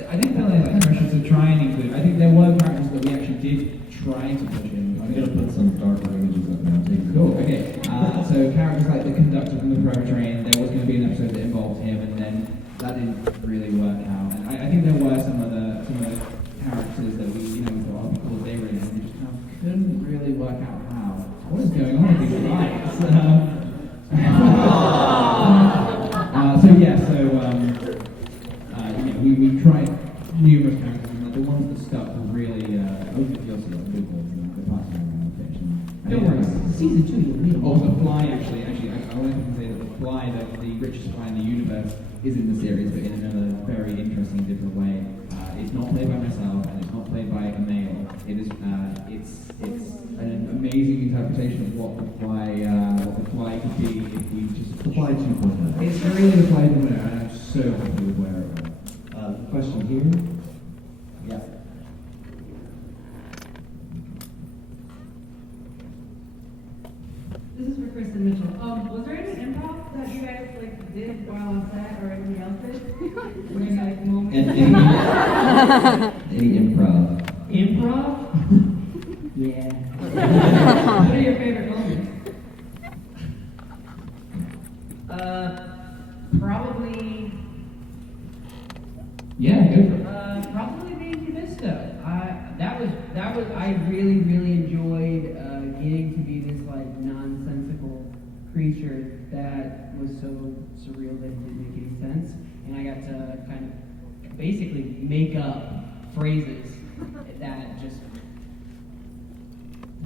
I think there were pressure to try and include. I think there were characters that we actually did try to push in. I'm gonna put some darker images up now. Cool. Okay. So characters like the conductor from the Forever Train, there was going to be an episode that involved him, and then that didn't really work out. And I think there were some other characters that we thought, oh, cool, they were in, and we just kind of couldn't really work out how. What is going on with these lights? We tried numerous characters, and the ones that stuck were really you'll see the big ones and the parts around the pitch. Don't worry, season 2 you'll meet them. Also, Fly actually, I want to say that the Fly, the richest fly in the universe, is in the series, but in another very interesting, different way. It's not played by myself, and it's not played by a male. It is, it's an amazing interpretation of what the fly could be if we just Fly 2.0. It's really the Fly 2.0, and I'm so happy with where it went. Question here. Yeah. This is for Kristen Mitchell. Was there any improv that you guys did while on set, or anybody else did? Were you guys moments? Any improv? Improv? Yeah. What are your favorite moments? Probably. Yeah, go for it. Probably being Mephisto. That was. I really enjoyed getting to be this nonsensical creature that was so surreal that it didn't make any sense, and I got to kind of basically make up phrases that just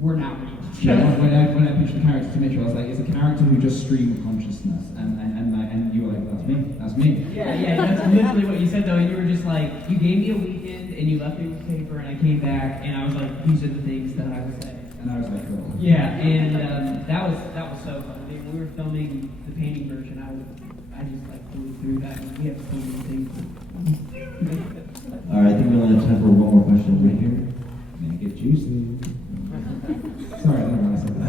were not real. Yeah, when I pitched the character to Mitchell, I was like, it's a character who just streamed consciousness, and you were like, that's me. Yeah, that's literally what you said though, and you were just like, you gave me a weekend, and you left me with paper, and I came back, and I was like, these are the things that I would say. And I was like, cool. Yeah, and that was so fun. I mean, when we were filming the painting version, I just flew through that, and we have so many things. All right, I think we only have time for one more question right here. Make it juicy. Sorry, I don't know why I said that.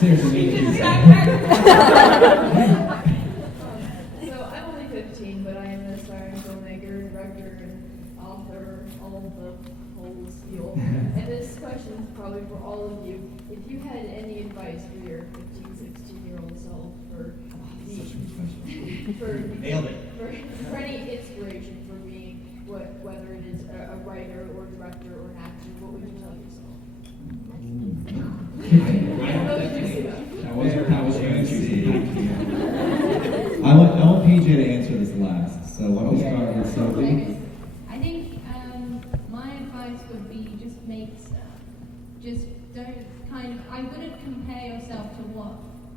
Seriously, So I'm only 15, but I am an aspiring filmmaker, director, and author, all of the whole spiel. And this question is probably for all of you. If you had any advice for your 15, 16-year-old self Nailed it. for any inspiration for being, whether it is a writer or director or an actor, what would you tell yourself? That was very juicy. I want PJ to answer this last. So why don't we start with Sophie? I think my advice would be just make stuff. Just don't I wouldn't compare yourself to what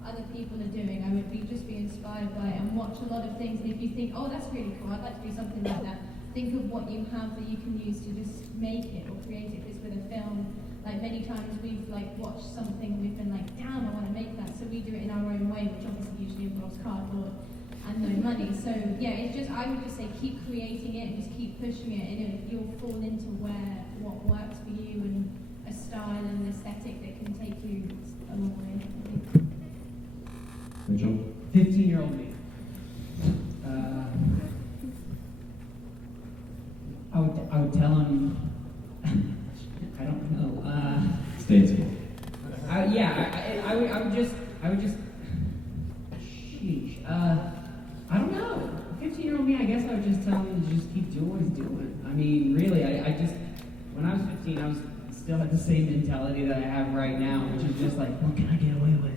other people are doing. I would just be inspired by it and watch a lot of things. And if you think, oh, that's really cool, I'd like to do something like that, think of what you have that you can use to just make it or create it. If it's with a film, many times we've watched something and we've been like, damn, I want to make that. So we do it in our own way, which obviously usually involves cardboard and no money. So yeah, it's just, I would just say keep creating it and just keep pushing it, and you'll fall into what works for you and a style and an aesthetic that can take you a long way. Mitchell? 15-year-old me. I would tell him. I don't know. Stay in school. I would just. Sheesh. I don't know. 15-year-old me, I guess I would just tell him to just keep doing what he's doing. I mean, really, when I was 15, I still had the same mentality that I have right now, which is just what can I get away with?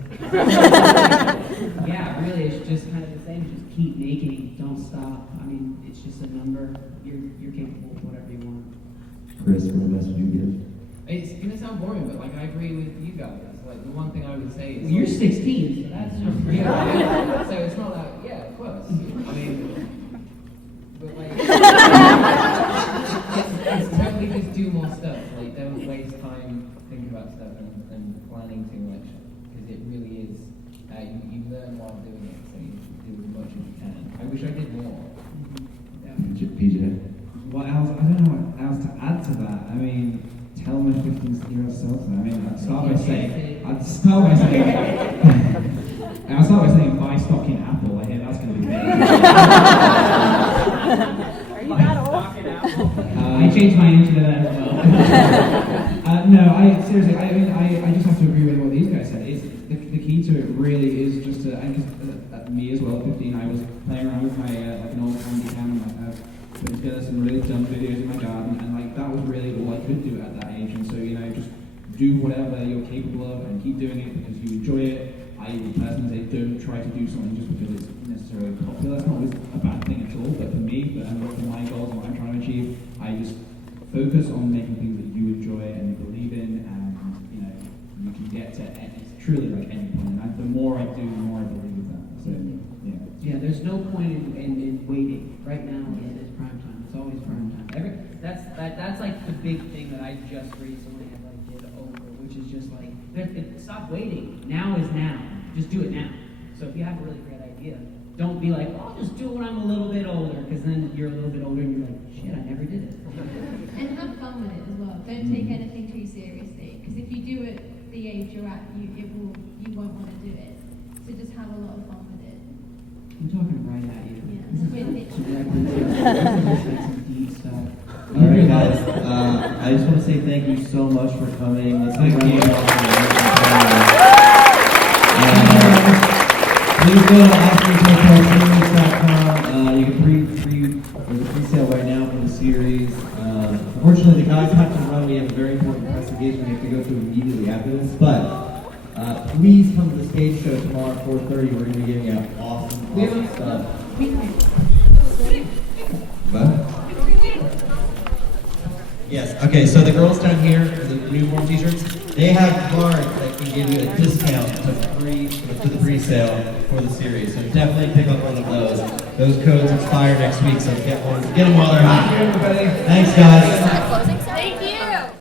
Yeah, really, it's just kind of the same. Just keep making, don't stop. I mean, it's just a number. You're capable of whatever you want. Chris, what advice would you give? It's gonna sound boring, but I agree with you guys. The one thing I would say is You're 16, so that's just real. So it's not that, yeah, of course. I mean, but it's totally just do more stuff. Don't waste time thinking about stuff and planning too much, because it really is. You learn while doing it, so you do as much as you can. I wish I did more. PJ? Well, I don't know. else to add to that. I mean, tell my 15-year-old self that. I mean, I'd start by saying, buy stock in Apple. I hear that's going to be big. Are you that old? I changed my answer to that as well. No, seriously, I mean, I just have to agree with what these guys said. It's the key to it really is just to, I guess, me as well, 15, I was playing around with my, like an old handy cam, and putting together some really dumb videos in my garden, and like, that was really all I could do at that age, and so, you know, just do whatever you're capable of, and keep doing it because you enjoy it. I would personally say don't try to do something just because it's necessarily popular. That's not always a bad thing at all, but for me, and for my goals and what I'm trying to achieve, I just focus on making things that you enjoy and you believe in, and, you know, you can get to truly like any point, and the more I do, the more I believe in that. So, yeah. Yeah, there's no point in waiting. Right now it is prime time. It's always prime time. That's like the big thing that I just recently had like did over, which is just like stop waiting. Now is now. Just do it now. So if you have a really great idea, don't be like, I'll just do it when I'm a little bit older, because then you're a little bit older and you're like, shit, I never did it. And have fun with it as well. Don't take anything too seriously, because if you do it the age you're at, you won't want to do it. So just have a lot of fun with it. I'm talking right at you. All right, guys. I just want to say thank you so much for coming. Let's thank you. Please go to OscarsHotelSeries.com. You can there's a pre-sale right now for the series. Unfortunately, the guys have to run. We have a very important investigation we have to go through immediately after this. But please come to the stage show tomorrow at 4:30. We're going to be giving out awesome stuff. What? Yes. Okay. So the girls down here, the newborn t-shirts, they have cards that can give you a discount to the pre-sale for the series. So definitely pick up one of those. Those codes expire next week, so get them while they're hot. Thanks, guys. Thank you.